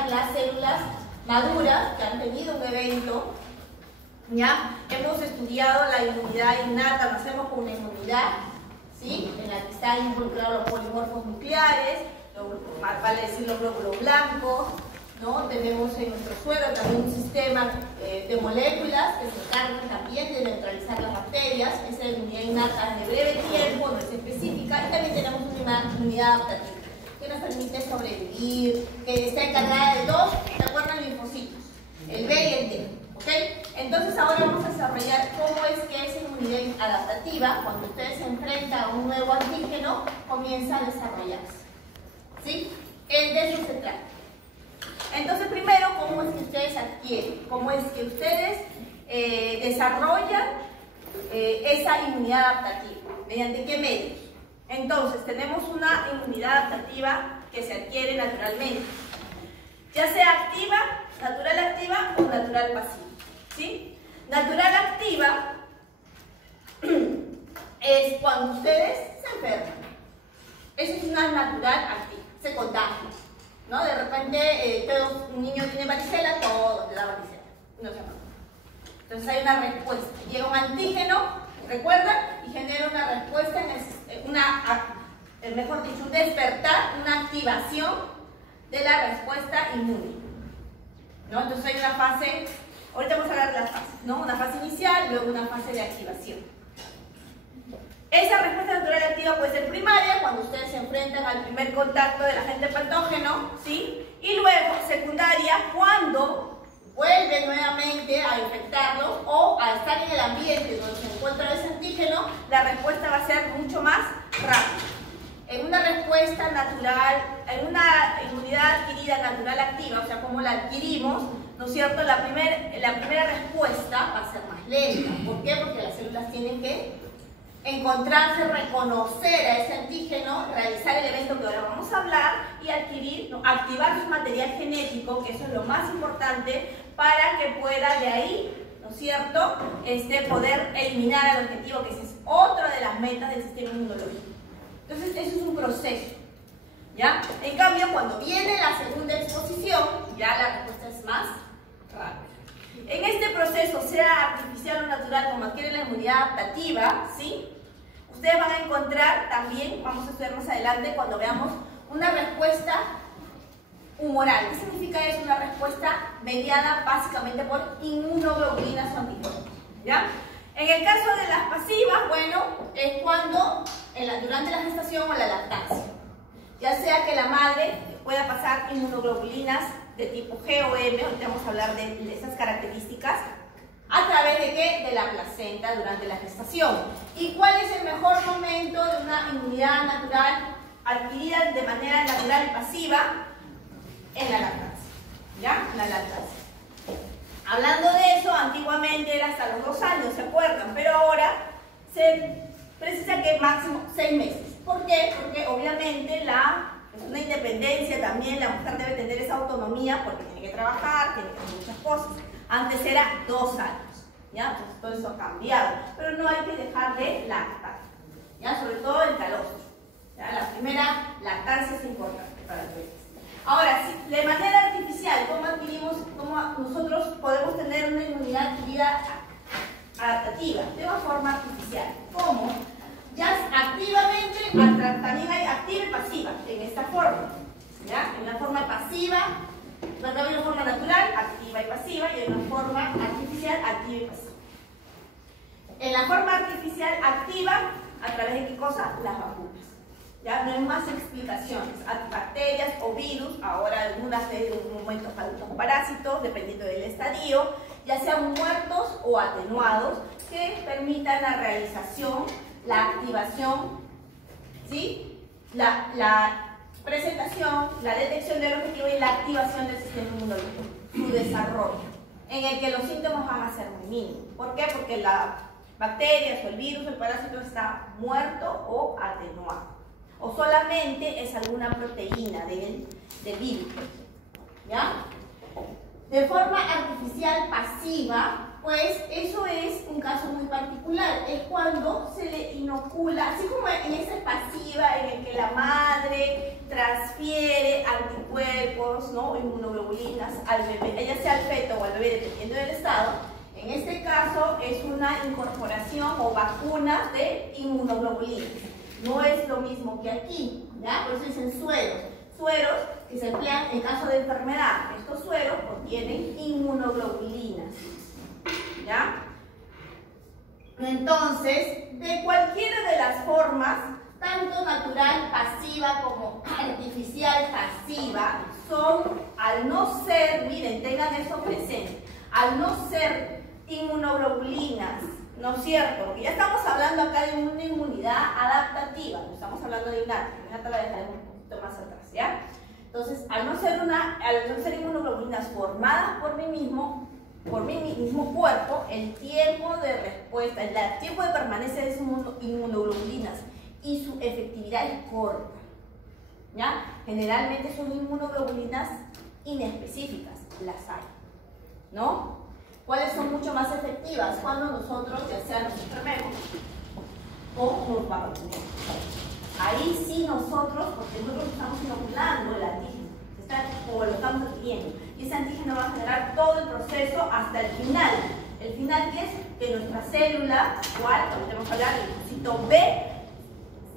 desarrollan las células maduras que han tenido un evento. ¿Ya? Hemos estudiado la inmunidad innata, nacemos con una inmunidad, ¿sí? En la que están involucrados los polimorfos nucleares, vale decir los glóbulos blancos, ¿no? Tenemos en nuestro suero también un sistema de moléculas que se encargan también de neutralizar las bacterias. Esa inmunidad innata es de breve tiempo, no es específica, y también tenemos una inmunidad adaptativa que nos permite sobrevivir, que está encargada de dos, ¿se acuerdan? Linfocitos, el B y el T, ¿ok? Entonces ahora vamos a desarrollar cómo es que esa inmunidad adaptativa, cuando ustedes se enfrentan a un nuevo antígeno, comienza a desarrollarse, ¿sí? De eso se trata. Entonces, primero, ¿cómo es que ustedes adquieren? ¿Cómo es que ustedes desarrollan esa inmunidad adaptativa? ¿Mediante qué medios? Entonces, tenemos una inmunidad adaptativa que se adquiere naturalmente, ya sea activa, natural activa o natural pasiva, ¿sí? Natural activa es cuando ustedes se enferman. Esa es una natural activa, se contagia, ¿no? De repente, un niño tiene varicela, todo le da varicela, no se enferma. Entonces hay una respuesta, llega un antígeno, recuerdan, y genera una respuesta, mejor dicho, un despertar, una activación de la respuesta inmune, ¿no? Entonces hay una fase, ahorita vamos a hablar de las fases, ¿no? Una fase inicial, luego una fase de activación. Esa respuesta natural activa puede ser primaria, cuando ustedes se enfrentan al primer contacto del agente patógeno, ¿sí? Y luego secundaria, cuando vuelve nuevamente a infectarlos o a estar en el ambiente donde se encuentra ese antígeno, la respuesta va a ser mucho más rápida. En una respuesta natural, en una inmunidad adquirida natural activa, o sea, como la adquirimos, ¿no es cierto? La primera respuesta va a ser más lenta. ¿Por qué? Porque las células tienen que encontrarse, reconocer a ese antígeno, realizar el evento que ahora vamos a hablar y activar su material genético, que eso es lo más importante para que pueda de ahí, ¿no es cierto?, poder eliminar al objetivo, que esa es otra de las metas del sistema inmunológico. Entonces, eso es un proceso, ¿ya? En cambio, cuando viene la segunda exposición, ya la respuesta es más rápida. En este proceso, sea artificial o natural, como adquiere la inmunidad adaptativa, ¿sí? Ustedes van a encontrar también, vamos a estudiar más adelante cuando veamos, una respuesta humoral. ¿Qué significa eso? Una respuesta mediada básicamente por inmunoglobulinas o anticuerpos, ¿ya? En el caso de las pasivas, bueno, es cuando durante la gestación o la lactancia, ya sea que la madre pueda pasar inmunoglobulinas de tipo G o M, ahorita vamos a hablar de esas características, ¿a través de qué? De la placenta durante la gestación. ¿Y cuál es el mejor momento de una inmunidad natural adquirida de manera natural y pasiva? En la lactancia, ¿ya? En la lactancia. Hablando de eso, antiguamente era hasta los 2 años, ¿se acuerdan? Pero ahora se precisa que máximo 6 meses. ¿Por qué? Porque obviamente es una independencia también, la mujer debe tener esa autonomía porque tiene que trabajar, tiene que hacer muchas cosas. Antes era 2 años, ¿ya? Entonces todo eso ha cambiado, pero no hay que dejar de lactar, ¿ya? Sobre todo el calostro, ¿ya? La primera lactancia es importante para el bebé. Ahora, de manera artificial, ¿cómo nosotros podemos tener una inmunidad adquirida adaptativa? De una forma artificial. ¿Cómo? Ya activamente, también hay activa y pasiva en esta forma, ¿ya? En una forma pasiva, hay una forma natural, activa y pasiva, y en una forma artificial, activa y pasiva. En la forma artificial activa, ¿a través de qué cosa? Las vacunas. ¿Ya? No hay más explicaciones. Bacterias o virus, ahora algunas de un momento son parásitos, dependiendo del estadio, ya sean muertos o atenuados, que permitan la realización, la activación, ¿sí? La presentación, la detección del objetivo y la activación del sistema inmunológico, su desarrollo, en el que los síntomas van a ser muy mínimos. ¿Por qué? Porque la bacteria o el virus, el parásito está muerto o atenuado. O solamente es alguna proteína del virus, ¿ya? De forma artificial pasiva, pues eso es un caso muy particular. Es cuando se le inocula, así como en esa pasiva en el que la madre transfiere anticuerpos, ¿no? Inmunoglobulinas al bebé, ya sea al feto o al bebé, dependiendo del estado. En este caso es una incorporación o vacuna de inmunoglobulinas. No es lo mismo que aquí, ¿ya? Por eso dicen sueros. Sueros que se emplean en caso de enfermedad. Estos sueros contienen inmunoglobulinas, ¿ya? Entonces, de cualquiera de las formas, tanto natural pasiva como artificial pasiva, son, al no ser, miren, tengan eso presente, al no ser inmunoglobulinas, ¿no es cierto? Porque ya estamos hablando acá de una inmunidad adaptativa, no estamos hablando de innata, innata la dejaremos un poquito más atrás, ¿ya? Entonces, al no ser inmunoglobulinas formadas por mi mismo cuerpo, el tiempo de respuesta, el tiempo de permanencia de esas inmunoglobulinas y su efectividad es corta, ¿ya? Generalmente son inmunoglobulinas inespecíficas, las hay, ¿no? ¿Cuáles son mucho más efectivas? Cuando nosotros, ya sea nos enfermemos o nos vacunemos. Ahí sí nosotros, porque nosotros estamos inoculando el antígeno, o lo estamos adquiriendo, y ese antígeno va a generar todo el proceso hasta el final. El final, ¿qué es? Que nuestra célula, cual, ahorita vamos a hablar del linfocito B,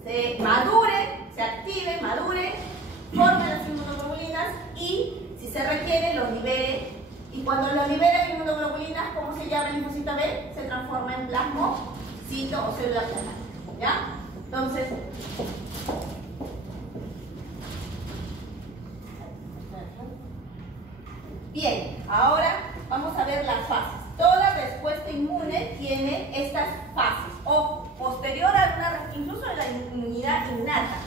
se madure, se active, madure, forme las inmunoglobulinas y, si se requiere, los libere. Y cuando lo libera inmunoglobulinas, ¿cómo se llama el linfocito B? Se transforma en plasmocito o célula plasmática, ¿ya? Entonces, bien, ahora vamos a ver las fases. Toda respuesta inmune tiene estas fases, o posterior a una, incluso a la inmunidad innata,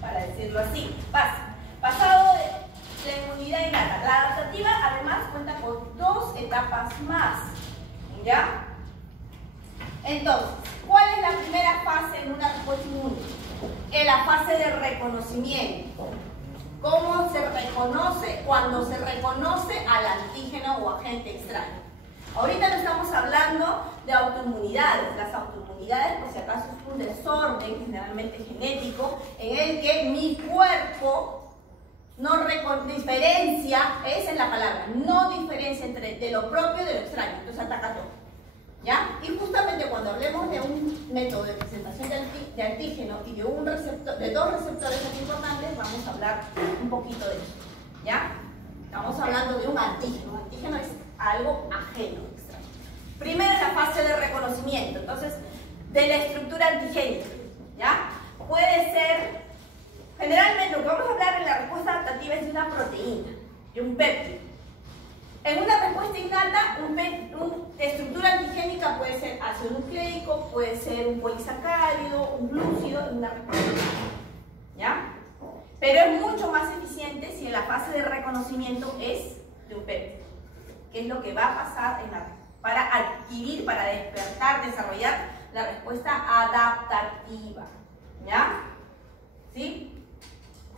para decirlo así, pasado de la inmunidad innata. La adaptativa además cuenta con dos etapas más, ¿ya? Entonces, ¿cuál es la primera fase en una respuesta inmune? En la fase de reconocimiento. ¿Cómo se reconoce? Cuando se reconoce al antígeno o agente extraño. Ahorita no estamos hablando de autoinmunidades. Las autoinmunidades, por si acaso, es un desorden generalmente genético en el que mi cuerpo no diferencia, esa es la palabra, no diferencia entre de lo propio y de lo extraño, entonces ataca todo, ¿ya? Y justamente cuando hablemos de un método de presentación de antígeno y de un receptor, de dos receptores muy importantes, vamos a hablar un poquito de eso, ¿ya? Estamos hablando de un antígeno. Un antígeno es algo ajeno, extraño. Primero es la fase de reconocimiento, entonces, de la estructura antigénica, ¿ya? Puede ser, generalmente lo que vamos a hablar en la respuesta adaptativa es de una proteína, de un péptido. En una respuesta innata, una estructura antigénica puede ser ácido nucleico, puede ser un polisacárido, un glúcido, en una respuesta innata, ¿ya? Pero es mucho más eficiente si en la fase de reconocimiento es de un péptido, que es lo que va a pasar para adquirir, para despertar, desarrollar la respuesta adaptativa, ¿ya? ¿Sí?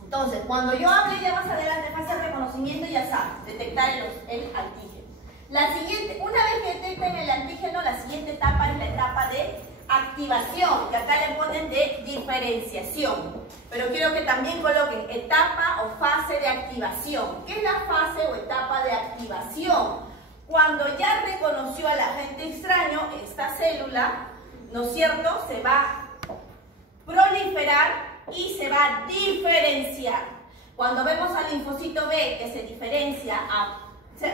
Entonces, cuando yo hable ya más adelante de fase de reconocimiento, ya saben, detectar el antígeno. La siguiente, una vez que detecten el antígeno, la siguiente etapa es la etapa de activación, que acá le ponen de diferenciación. Pero quiero que también coloquen etapa o fase de activación. ¿Qué es la fase o etapa de activación? Cuando ya reconoció al agente extraño, esta célula, ¿no es cierto?, se va a proliferar y se va a diferenciar. Cuando vemos al linfocito B que se diferencia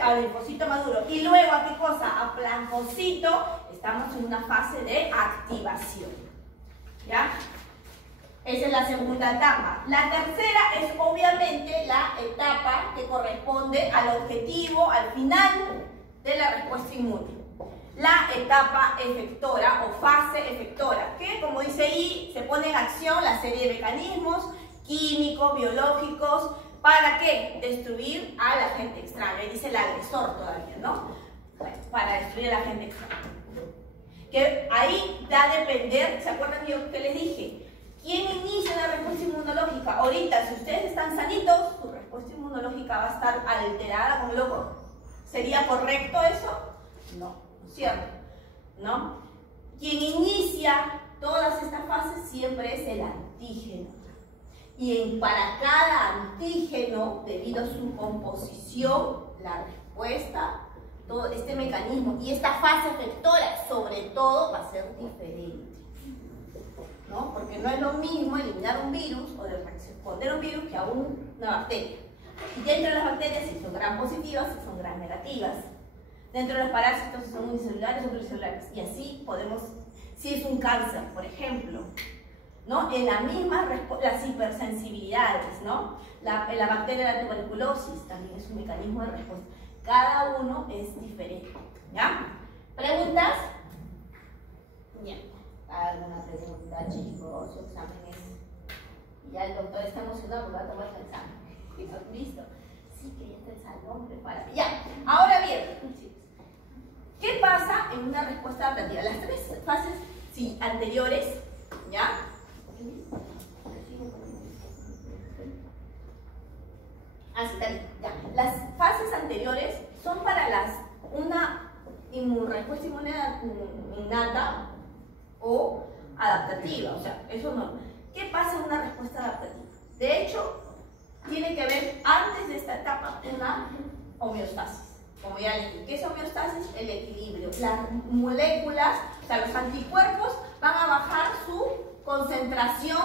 al linfocito maduro y luego a qué cosa, a plancocito, estamos en una fase de activación, ¿ya? Esa es la segunda etapa. La tercera es obviamente la etapa que corresponde al objetivo, al final de la respuesta inmune. La etapa efectora o fase efectora, que como dice ahí, se pone en acción la serie de mecanismos químicos, biológicos, ¿para qué? Destruir al agente extraño. Ahí dice el agresor todavía, ¿no? Para destruir al agente extraño. Que ahí va a depender, ¿se acuerdan yo que les dije? ¿Quién inicia la respuesta inmunológica? Ahorita, si ustedes están sanitos, su respuesta inmunológica va a estar alterada como loco. ¿Sería correcto eso? No. ¿cierto? ¿No? Quien inicia todas estas fases siempre es el antígeno. Y para cada antígeno, debido a su composición, la respuesta, todo este mecanismo y esta fase efectora, sobre todo, va a ser diferente, ¿no? Porque no es lo mismo eliminar un virus o responder a un virus que a una bacteria. Y dentro de las bacterias, si son gram positivas, si son gram negativas. Dentro de los parásitos, si son unicelulares o pluricelulares. Y así podemos, si es un cáncer, por ejemplo, ¿no? En la misma, las hipersensibilidades, ¿no? La bacteria de la tuberculosis también es un mecanismo de respuesta. Cada uno es diferente, ¿ya? ¿Preguntas? Bien. ¿Alguna pregunta, chicos? Su examen es... Ya el doctor está emocionado porque va a tomar el examen. ¿Listo? Sí, que ya está el salón, prepárate. Ya. Ahora bien, ¿qué pasa en una respuesta adaptativa? Las tres fases anteriores, ¿ya? Así está bien, ya. Las fases anteriores son para una respuesta inmune innata o adaptativa, o sea, eso no. ¿Qué pasa en una respuesta adaptativa? De hecho, tiene que ver antes de esta etapa una homeostasis. Como ya les dije, ¿qué es homeostasis? El equilibrio. Las moléculas, o sea, los anticuerpos van a bajar su concentración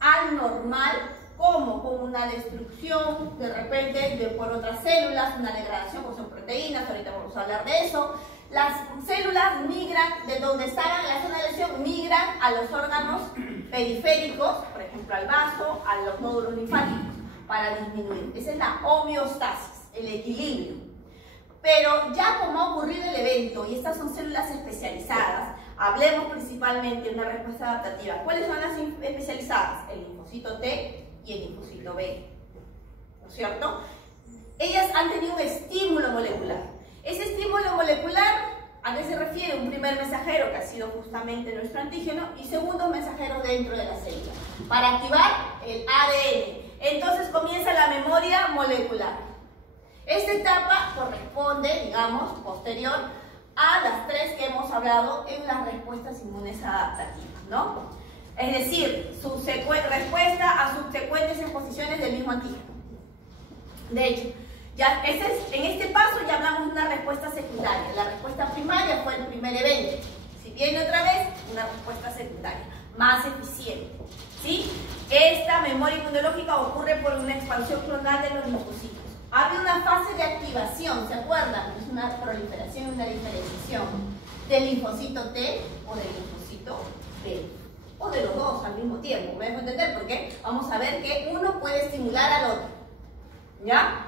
al normal, como con una destrucción de repente por otras células, una degradación, pues son proteínas, ahorita vamos a hablar de eso. Las células migran de donde estaban en la zona de lesión, migran a los órganos periféricos, por ejemplo al vaso, a los nódulos linfáticos, para disminuir. Esa es la homeostasis, el equilibrio. Pero ya como ha ocurrido el evento, y estas son células especializadas, hablemos principalmente de una respuesta adaptativa. ¿Cuáles son las especializadas? El linfocito T y el linfocito B, ¿no es cierto? Ellas han tenido un estímulo molecular. Ese estímulo molecular, ¿a qué se refiere? Un primer mensajero, que ha sido justamente nuestro antígeno, y segundos mensajeros dentro de la célula, para activar el ADN. Entonces comienza la memoria molecular. Esta etapa corresponde, digamos, posterior a las tres que hemos hablado en las respuestas inmunes adaptativas, ¿no? Es decir, respuesta a subsecuentes exposiciones del mismo antígeno. De hecho, en este paso ya hablamos de una respuesta secundaria. La respuesta primaria fue el primer evento. Si viene otra vez, una respuesta secundaria, más eficiente, ¿sí? Esta memoria inmunológica ocurre por una expansión clonal de los linfocitos. Había una fase de activación, ¿se acuerdan? Es una proliferación y una diferenciación del linfocito T o del linfocito B. O de los dos al mismo tiempo. ¿Me dejo entender? Porque vamos a ver que uno puede estimular al otro, ¿ya?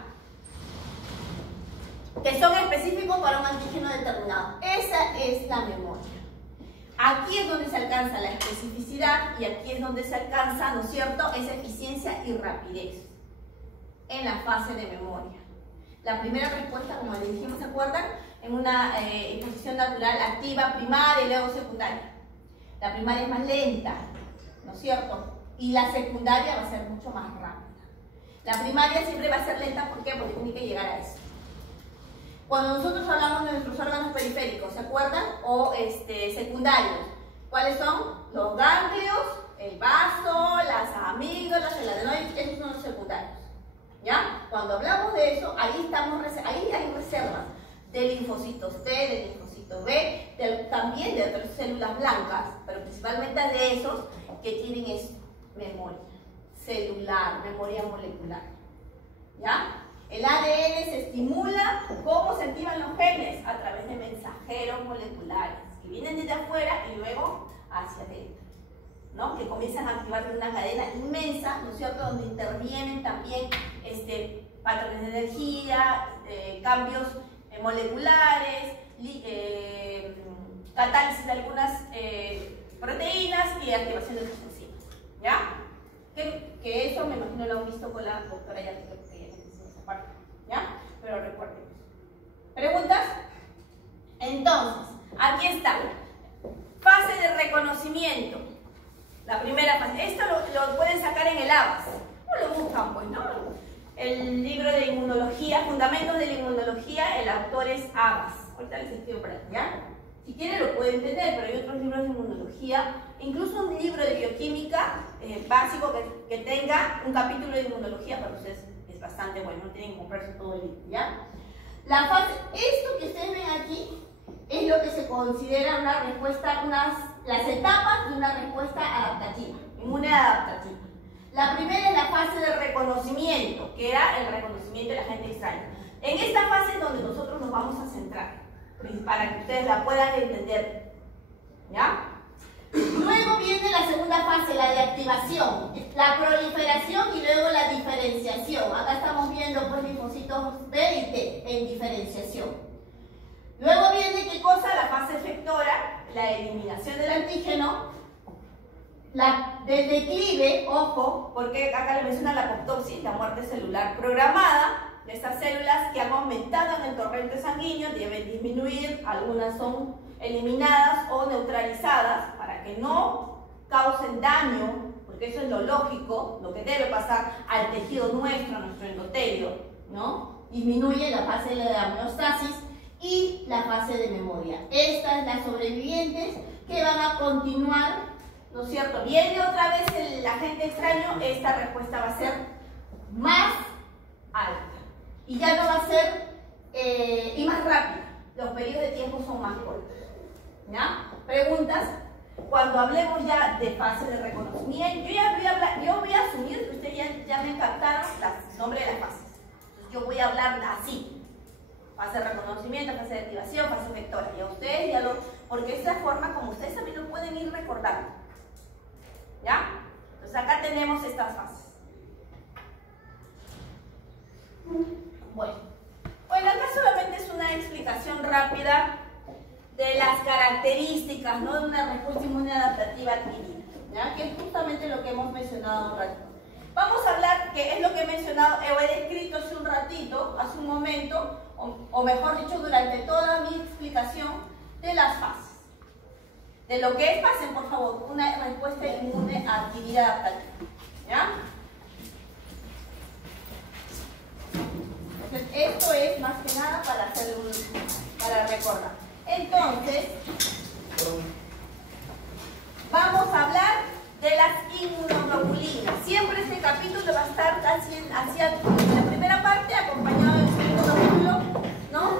Que son específicos para un antígeno determinado. Esa es la memoria. Aquí es donde se alcanza la especificidad y aquí es donde se alcanza, ¿no es cierto?, esa eficiencia y rapidez en la fase de memoria. La primera respuesta, como les dijimos, ¿se acuerdan? En una exposición natural activa primaria y luego secundaria. La primaria es más lenta, ¿no es cierto? Y la secundaria va a ser mucho más rápida. La primaria siempre va a ser lenta, ¿por qué? Porque tiene que llegar a eso. Cuando nosotros hablamos de nuestros órganos periféricos, ¿se acuerdan? O secundarios. ¿Cuáles son? Los ganglios, el vaso, las amígdalas, el adenoide, esos son los secundarios. ¿Ya? Cuando hablamos de eso, ahí hay reservas de linfocitos T, de linfocito B, también de otras células blancas, pero principalmente de esos que tienen esto, memoria celular, memoria molecular. ¿Ya? El ADN se estimula. ¿Cómo se activan los genes? A través de mensajeros moleculares que vienen desde afuera y luego hacia adentro, ¿no? Que comienzan a activar una cadena inmensa, ¿no es cierto?, donde intervienen también patrones de energía, cambios moleculares, catálisis de algunas proteínas y activación de otras enzimas, ¿ya? Que eso me imagino lo han visto con la doctora ya que esa parte, ¿ya? Pero recuerden. ¿Preguntas? Entonces, aquí está. Fase de reconocimiento. La primera fase. Esto lo pueden sacar en el ABAS. O lo buscan, pues, ¿no? El libro de inmunología, Fundamentos de la Inmunología, el autor es Abbas. Ahorita les escribo por ahí, ¿ya? Si quieren lo pueden tener, pero hay otros libros de inmunología, incluso un libro de bioquímica básico que tenga un capítulo de inmunología para ustedes es bastante bueno, no tienen que comprarse todo el libro, ¿ya? La fase, esto que ustedes ven aquí es lo que se considera una respuesta, las etapas de una respuesta adaptativa, inmune adaptativa. La primera es la fase de reconocimiento, que era el reconocimiento de la gente extraña. En esta fase es donde nosotros nos vamos a centrar, para que ustedes la puedan entender, ¿ya? Luego viene la segunda fase, la de activación, la proliferación y luego la diferenciación. Acá estamos viendo pues linfocitos B y T en diferenciación. Luego viene, ¿qué cosa? La fase efectora, la eliminación del antígeno, del declive, ojo, porque acá le menciona la apoptosis, la muerte celular programada. De estas células que han aumentado en el torrente sanguíneo deben disminuir, algunas son eliminadas o neutralizadas para que no causen daño, porque eso es lo lógico, lo que debe pasar al tejido nuestro, a nuestro endotelio, ¿no? Disminuye la fase de la homeostasis y la fase de memoria. Estas, las sobrevivientes, que van a continuar, ¿no es cierto? Viene otra vez el agente extraño, esta respuesta va a ser más alta. Y ya no va a ser, y más rápida. Los periodos de tiempo son más cortos. ¿Ya? ¿Preguntas? Cuando hablemos ya de fase de reconocimiento, yo voy a asumir que ustedes ya me captaron el nombre de las fases. Entonces yo voy a hablar así. Fase de reconocimiento, fase de activación, fase efectora. Y a ustedes ya porque es la forma como ustedes también lo pueden ir recordando. ¿Ya? Entonces acá tenemos estas fases. Bueno, acá solamente es una explicación rápida de las características, ¿no? De una respuesta inmune adaptativa adquirida, ¿ya? Que es justamente lo que hemos mencionado un ratito. Vamos a hablar, que es lo que he mencionado, o he descrito hace un ratito, hace un momento, o mejor dicho, durante toda mi explicación de las fases. De lo que es, pasen por favor, una respuesta inmune adquirida adaptativa, ¿ya? Entonces, esto es más que nada para recordar. Entonces, vamos a hablar de las inmunoglobulinas. Siempre este capítulo va a estar hacia la primera parte acompañado del segundo capítulo, ¿no?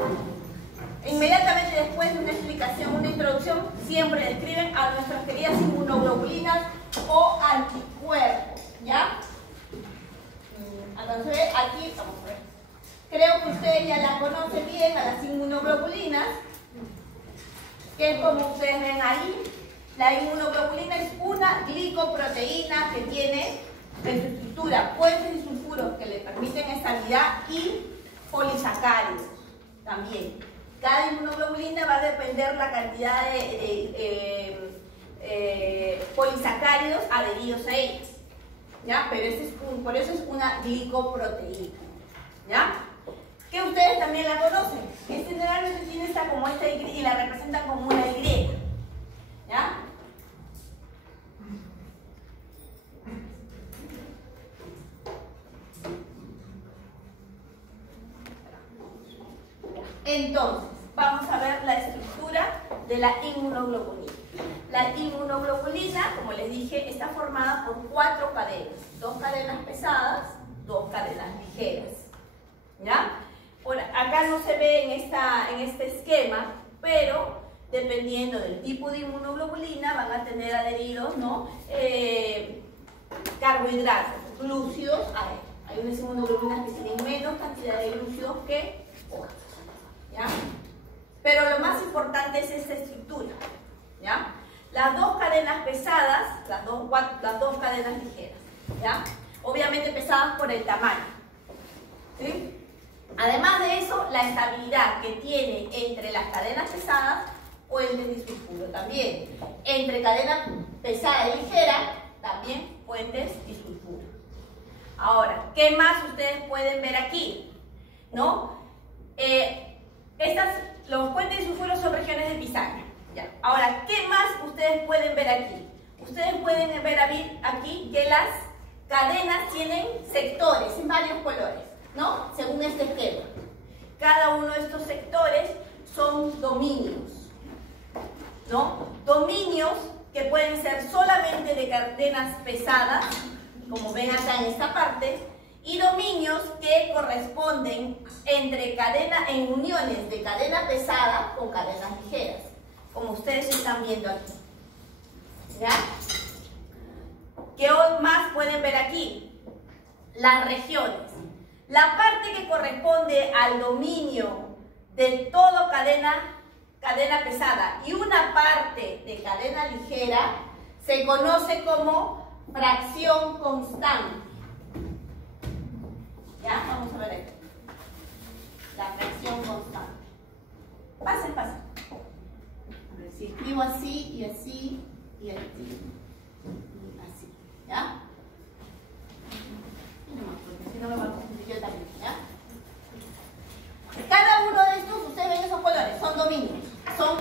Inmediatamente después de una explicación, una introducción, siempre describen a nuestras queridas inmunoglobulinas o anticuerpos, ¿ya? Entonces, aquí vamos a ver. Creo que ustedes ya la conocen bien, a las inmunoglobulinas, que es como ustedes ven ahí. La inmunoglobulina es una glicoproteína que tiene en su estructura puentes y sulfuros que le permiten estabilidad y polisacáridos también. Cada inmunoglobulina va a depender la cantidad de polisacáridos adheridos a ellas, ¿ya? Pero por eso es una glicoproteína, ¿ya? Que ustedes también la conocen. Generalmente tiene esta como esta Y y la representan como una Y, ¿ya? Entonces, vamos a ver la estructura de la inmunoglobulina. La inmunoglobulina, como les dije, está formada por 4 cadenas. 2 cadenas pesadas, 2 cadenas ligeras, ¿ya? Acá no se ve en este esquema, pero dependiendo del tipo de inmunoglobulina van a tener adheridos, ¿no? Carbohidratos, glúcidos. Hay unas inmunoglobulinas que tienen menos cantidad de glúcidos que otras, ¿ya? Pero lo más importante es esta estructura, ¿ya? Las 2 cadenas pesadas, las dos cadenas ligeras, ¿ya? Obviamente pesadas por el tamaño, ¿sí? Además de eso, la estabilidad que tiene entre las cadenas pesadas, puentes y sulfuro también. Entre cadena pesada y ligera, también puentes y sulfuro. Ahora, ¿qué más ustedes pueden ver aquí? ¿No? Los puentes y sulfuro son regiones de Pisaglia. ¿Ya? Ahora, ¿qué más ustedes pueden ver aquí? Ustedes pueden ver aquí que las cadenas tienen sectores en varios colores, ¿no? Según este esquema. Cada uno de estos sectores son dominios, ¿no? Dominios que pueden ser solamente de cadenas pesadas, como ven acá en esta parte, y dominios que corresponden en uniones de cadena pesada con cadenas ligeras, como ustedes están viendo aquí. ¿Ya? ¿Qué más pueden ver aquí? Las regiones. La parte que corresponde al dominio de todo cadena pesada y una parte de cadena ligera se conoce como fracción constante. ¿Ya? Vamos a ver esto. La fracción constante. Pasen. A ver si escribo así y así y así. Así. ¿Ya? Porque si no me va a confundir yo también. ¿Ya? Cada uno de estos, ustedes ven esos colores, son dominios. Son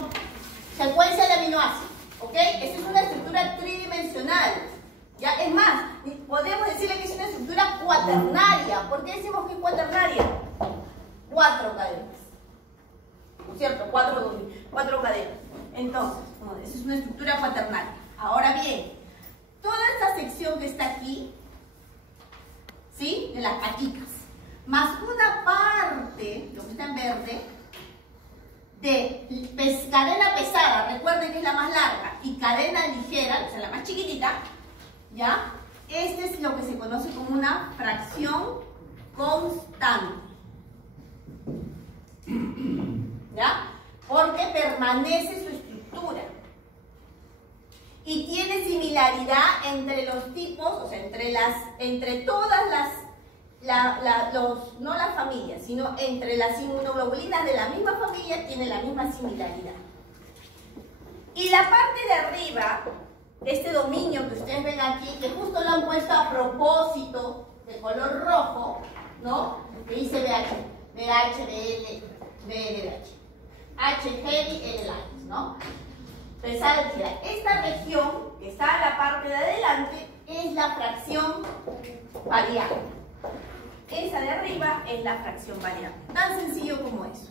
secuencia de aminoácidos. ¿Ok? Esta es una estructura tridimensional. ¿Ya? Es más, podemos decirle que es una estructura cuaternaria. ¿Por qué decimos que es cuaternaria? 4 cadenas. ¿No es cierto? 4 cadenas. Entonces, esa es una estructura cuaternaria. Ahora bien, toda esta sección que está aquí, ¿sí? De las patitas, más una parte, lo que está en verde, de cadena pesada, recuerden que es la más larga, y cadena ligera, o sea, la más chiquitita, ¿ya? Este es lo que se conoce como una fracción constante. ¿Ya? Porque permanece su estructura. Y tiene similaridad entre los tipos, o sea, entre todas no las familias, sino entre las inmunoglobulinas de la misma familia, tiene la misma similaridad. Y la parte de arriba, este dominio que ustedes ven aquí, que justo lo han puesto a propósito de color rojo, ¿no? Que dice BH, BL, BLH. H heavy, L light, ¿no? Pesada ligera. Esta región que está en la parte de adelante es la fracción variable. Esa de arriba es la fracción variable. Tan sencillo como eso.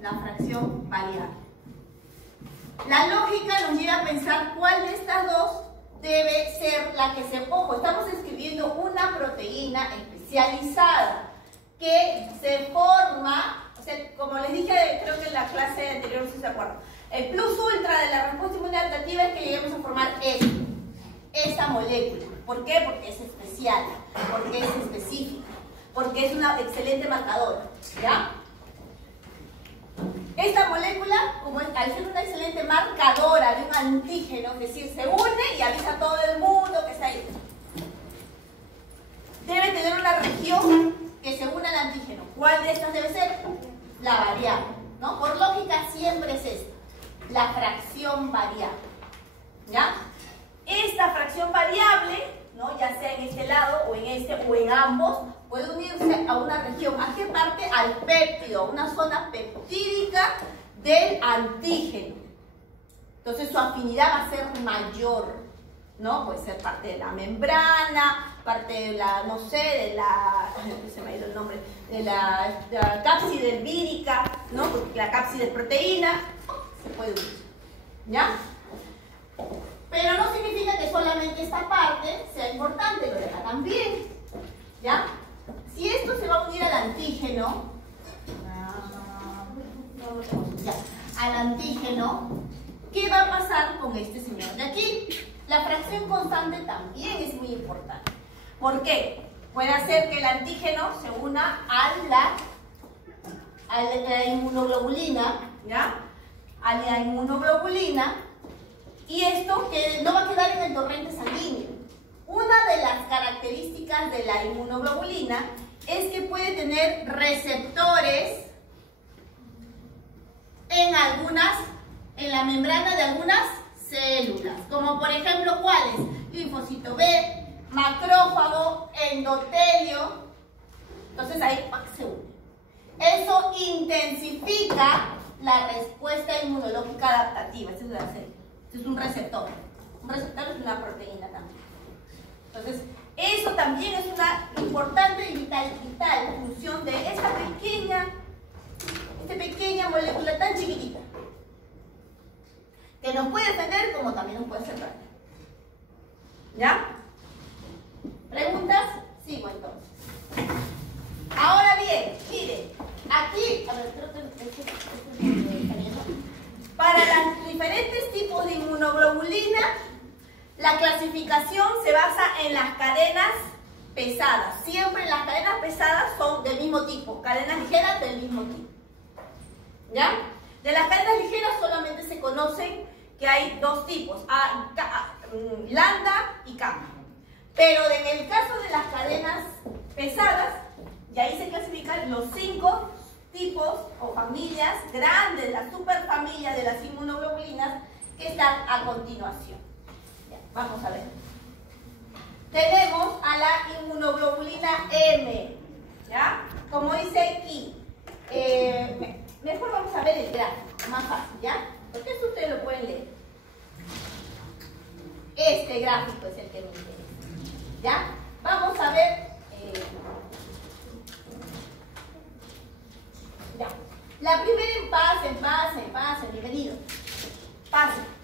La fracción variable. La lógica nos lleva a pensar cuál de estas dos debe ser la que se... Ojo, estamos escribiendo una proteína especializada que se forma... Como les dije, creo que en la clase anterior, si se acuerdan, el plus ultra de la respuesta inmune adaptativa es que lleguemos a formar esta molécula. ¿Por qué? Porque es especial, porque es específica, porque es una excelente marcadora. ¿Ya? Esta molécula, al ser una excelente marcadora de un antígeno, es decir, se une y avisa a todo el mundo que está ahí, debe tener una región que se une al antígeno. ¿Cuál de estas debe ser? La variable, ¿no? Por lógica siempre es esta, la fracción variable, ¿ya? Esta fracción variable, ¿no? Ya sea en este lado o en este o en ambos, puede unirse a una región. ¿A qué parte? Al péptido, a una zona peptídica del antígeno. Entonces su afinidad va a ser mayor, ¿no? Puede ser parte de la membrana, parte de la, no sé, de la, se me ha ido el nombre, de la cápside vírica, ¿no? Porque la cápside proteína se puede unir, ¿ya? Pero no significa que solamente esta parte sea importante, lo de acá también, ¿ya? Si esto se va a unir al antígeno, al antígeno, ¿qué va a pasar con este señor de aquí? La fracción constante también es muy importante. ¿Por qué? Puede hacer que el antígeno se una a la inmunoglobulina, ¿ya? A la inmunoglobulina, y esto que no va a quedar en el torrente sanguíneo. Una de las características de la inmunoglobulina es que puede tener receptores en la membrana de algunas células, como por ejemplo, ¿cuáles? Linfocito B, macrófago, endotelio. Entonces ahí se une. Eso intensifica la respuesta inmunológica adaptativa. Este es un receptor. Un receptor es una proteína también. Entonces, eso también es una importante y vital función de este clasificación se basa en las cadenas pesadas. Siempre las cadenas pesadas son del mismo tipo, cadenas ligeras del mismo tipo. ¿Ya? De las cadenas ligeras solamente se conocen que hay dos tipos, lambda y gamma. Pero en el caso de las cadenas pesadas, y ahí se clasifican los 5 tipos o familias grandes, la superfamilia de las inmunoglobulinas que están a continuación. Ya, vamos a ver. Tenemos a la inmunoglobulina M, ¿ya? Como dice aquí, mejor vamos a ver el gráfico, más fácil, ¿ya? Porque esto ustedes lo pueden leer. Este gráfico es el que me interesa, ¿ya? Vamos a ver, ya. La primera pasen, bienvenidos. Pasen.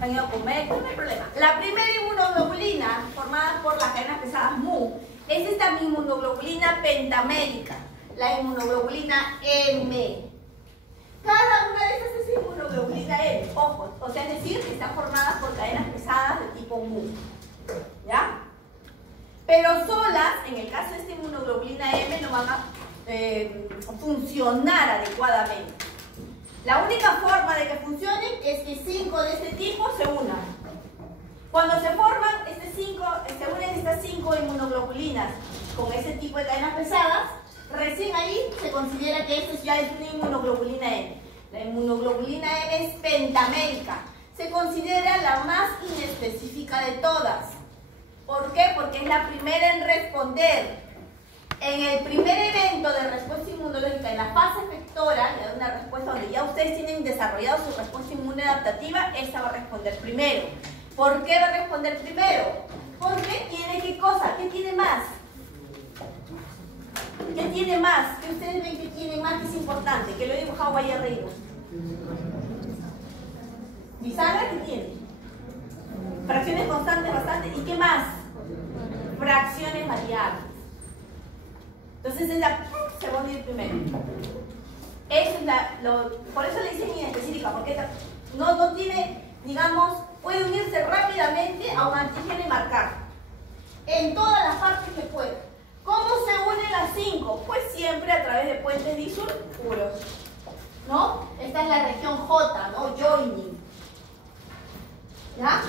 Han ido a comer, no hay problema. La primera inmunoglobulina, formada por las cadenas pesadas Mu, es esta inmunoglobulina pentamérica, la inmunoglobulina M. Cada una de estas es inmunoglobulina M, ojo, o sea, es decir, que están formadas por cadenas pesadas de tipo Mu. ¿Ya? Pero solas, en el caso de esta inmunoglobulina M, no van a funcionar adecuadamente. La única forma de que funcionen es que 5 de este tipo se unan. Cuando se forman, se unen estas 5 inmunoglobulinas con ese tipo de cadenas pesadas, recién ahí se considera que esto ya es una inmunoglobulina M. La inmunoglobulina M es pentamérica. Se considera la más inespecífica de todas. ¿Por qué? Porque es la primera en responder. En el primer evento de respuesta inmunológica, en la fase efectora, le da una respuesta donde ya ustedes tienen desarrollado su respuesta inmune adaptativa, esta va a responder primero. ¿Por qué va a responder primero? Porque tiene ¿qué cosa? ¿Qué tiene más? ¿Qué tiene más? ¿Qué ustedes ven que tiene más que es importante? Que lo he dibujado ahí arriba. ¿Bisagra qué tiene? Fracciones constantes bastante. ¿Y qué más? Fracciones variables. Entonces se va a unir primero. Eso es por eso le dicen inespecífica, porque no tiene, digamos, puede unirse rápidamente a un antígeno y marcar. En todas las partes que pueda. ¿Cómo se unen las 5? Pues siempre a través de puentes disulfuros, ¿no? Esta es la región J, ¿no? Joining. ¿Ya?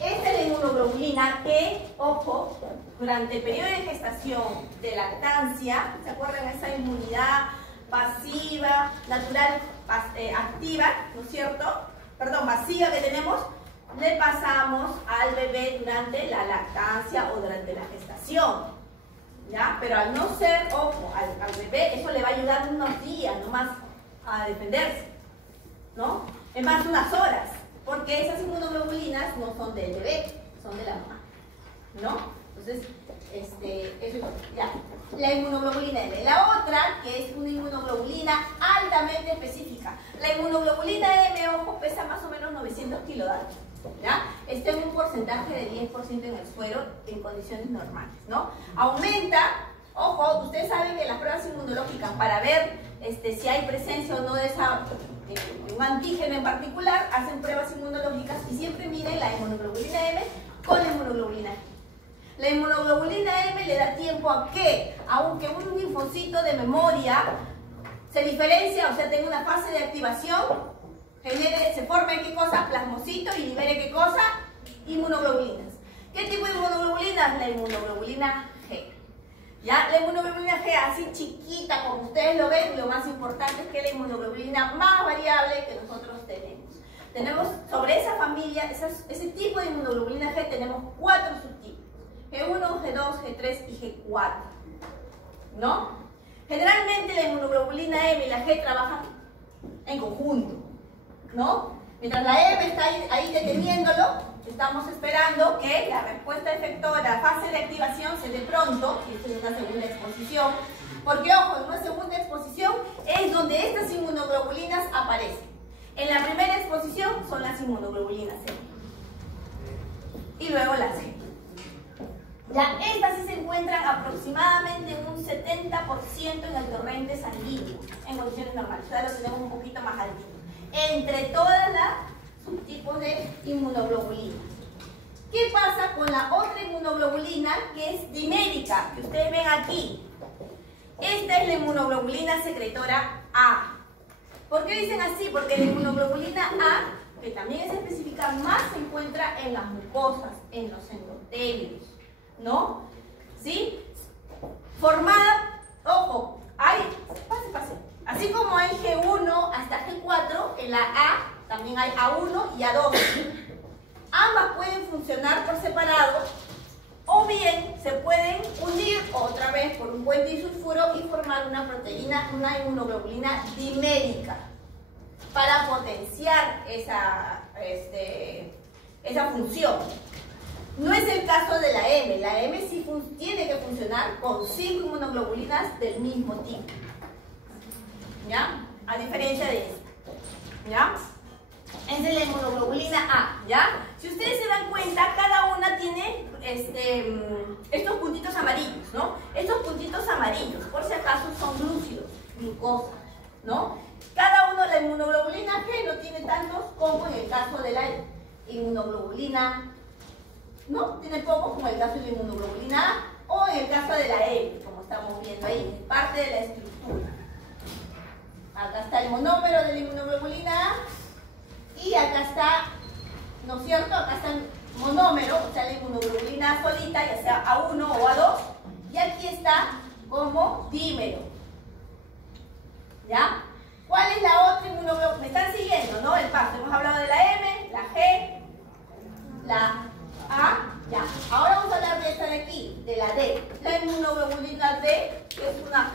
Esta es la inmunoglobulina que, ojo, durante el periodo de gestación, de lactancia, ¿se acuerdan de esa inmunidad pasiva, natural, activa, ¿no es cierto? Perdón, pasiva que tenemos, le pasamos al bebé durante la lactancia o durante la gestación, ¿ya? Pero al no ser, ojo, al bebé, eso le va a ayudar unos días nomás a defenderse, ¿no? Es más, unas horas. Porque esas inmunoglobulinas no son del bebé, son de la mamá, ¿no? Entonces, eso ya. La inmunoglobulina M. La otra, que es una inmunoglobulina altamente específica. La inmunoglobulina M, ojo, pesa más o menos 900 kilodalton, ¿ya? Está en un porcentaje de 10% en el suero en condiciones normales, ¿no? Aumenta, ojo, ustedes saben que las pruebas inmunológicas para ver si hay presencia o no de un antígeno en particular, hacen pruebas inmunológicas y siempre miden la inmunoglobulina M con la inmunoglobulina G. La inmunoglobulina M le da tiempo a que, aunque un linfocito de memoria se diferencia, o sea, tenga una fase de activación, se forme ¿qué cosa? Plasmocito y libere ¿qué cosa? Inmunoglobulinas. ¿Qué tipo de inmunoglobulinas? La inmunoglobulina G. ¿Ya? La inmunoglobulina G, así chiquita como ustedes lo ven, lo más importante es que es la inmunoglobulina más variable que nosotros tenemos. Tenemos sobre esa familia, ese tipo de inmunoglobulina G, tenemos 4 subtipos. G1, G2, G3 y G4. ¿No? Generalmente la inmunoglobulina M y la G trabajan en conjunto, ¿no? Mientras la M está ahí deteniéndolo, estamos esperando que la respuesta efectora, la fase de activación se dé pronto, y esto es una segunda exposición, porque ojo, en una segunda exposición es donde estas inmunoglobulinas aparecen. En la primera exposición son las inmunoglobulinas M y luego las G. Ya estas sí se encuentran aproximadamente en un 70% en el torrente sanguíneo, en condiciones normales. Ahora lo tenemos un poquito más altito. Entre todas las subtipos de inmunoglobulinas. ¿Qué pasa con la otra inmunoglobulina que es dimérica? Que ustedes ven aquí. Esta es la inmunoglobulina secretora A. ¿Por qué dicen así? Porque la inmunoglobulina A, que también es específica, más se encuentra en las mucosas, en los endotelios, ¿no? ¿Sí? Formada, ojo, pase. Así como hay G1 hasta G4, en la A también hay A1 y A2. Ambas pueden funcionar por separado o bien se pueden unir otra vez por un puente disulfuro y formar una proteína, una inmunoglobulina dimérica para potenciar esa función. No es el caso de la M. La M sí tiene que funcionar con 5 inmunoglobulinas del mismo tipo. ¿Ya? A diferencia de esta. ¿Ya? Es de la inmunoglobulina A, ¿ya? Si ustedes se dan cuenta, cada una tiene estos puntitos amarillos, ¿no? Estos puntitos amarillos, por si acaso, son glúcidos, glucosa, ¿no? Cada uno, la inmunoglobulina G no tiene tantos como en el caso de la inmunoglobulina, ¿no? Tiene pocos como en el caso de la inmunoglobulina A o en el caso de la E, como estamos viendo ahí, parte de la estructura. Acá está el monómero de la inmunoglobulina A. Y acá está, ¿no es cierto? Acá está el monómero, o sea, la inmunoglobulina solita, ya sea A1 o A2. Y aquí está como dímero. ¿Ya? ¿Cuál es la otra inmunoglobulina? Me están siguiendo, ¿no? El paso. Hemos hablado de la M, la G, la A. Ya. Ahora vamos a hablar de esta de aquí, de la D. La inmunoglobulina D, que es una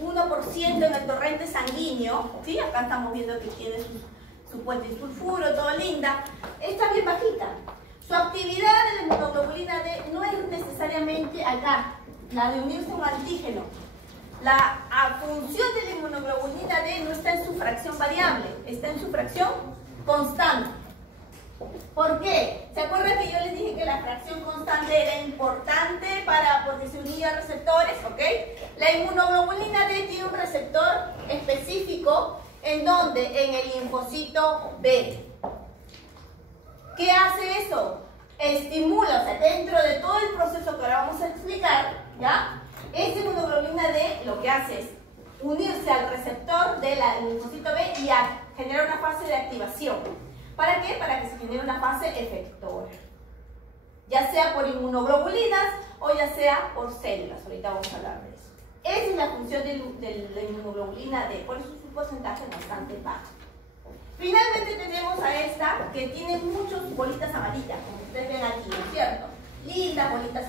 1% en el torrente sanguíneo. ¿Sí? Acá estamos viendo que tiene su puente disulfuro, todo linda, está bien bajita. Su actividad de la inmunoglobulina D no es necesariamente acá, la de unirse a un antígeno. La función de la inmunoglobulina D no está en su fracción variable, está en su fracción constante. ¿Por qué? ¿Se acuerdan que yo les dije que la fracción constante era importante porque se unía a receptores? ¿Ok? La inmunoglobulina D tiene un receptor específico. ¿En dónde? En el linfocito B. ¿Qué hace eso? Estimula, o sea, dentro de todo el proceso que ahora vamos a explicar, ¿ya? Esta inmunoglobulina D lo que hace es unirse al receptor del linfocito B y generar una fase de activación. ¿Para qué? Para que se genere una fase efectora. Ya sea por inmunoglobulinas o ya sea por células. Ahorita vamos a hablar de eso. Esa es la función de la inmunoglobulina D, por eso es un porcentaje bastante bajo. Finalmente tenemos a esta que tiene muchas bolitas amarillas, como ustedes ven aquí, ¿no es cierto? Lindas bolitas amarillas.